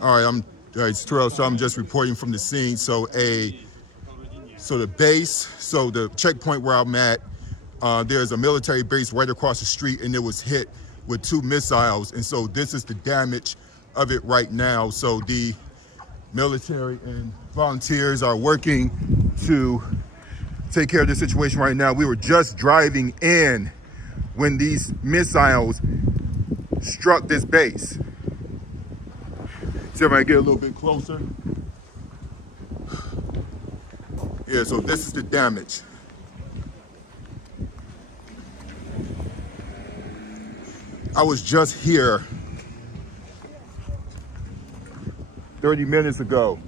All right, it's Terrell, so I'm just reporting from the scene. So the base, so the checkpoint where I'm at, there's a military base right across the street, and it was hit with 2 missiles. And so this is the damage of it right now. So the military and volunteers are working to take care of the situation right now. We were just driving in when these missiles struck this base. See if I can get a little bit closer. Yeah, so this is the damage. I was just here 30 minutes ago.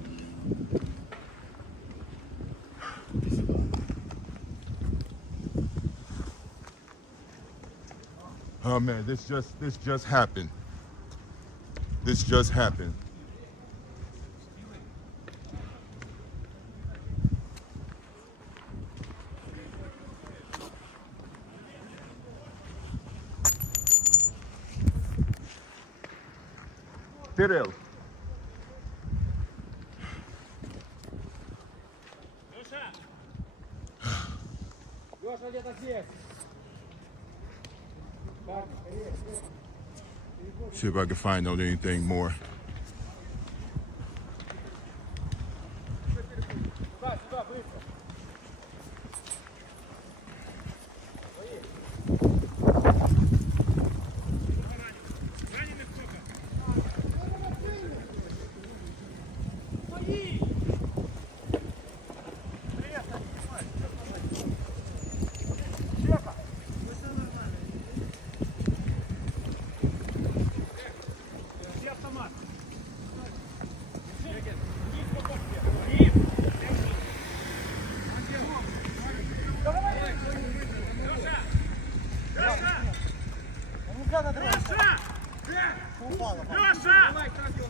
Oh man, this just happened. This just happened. Terrell. See if I can find out anything more. Леша!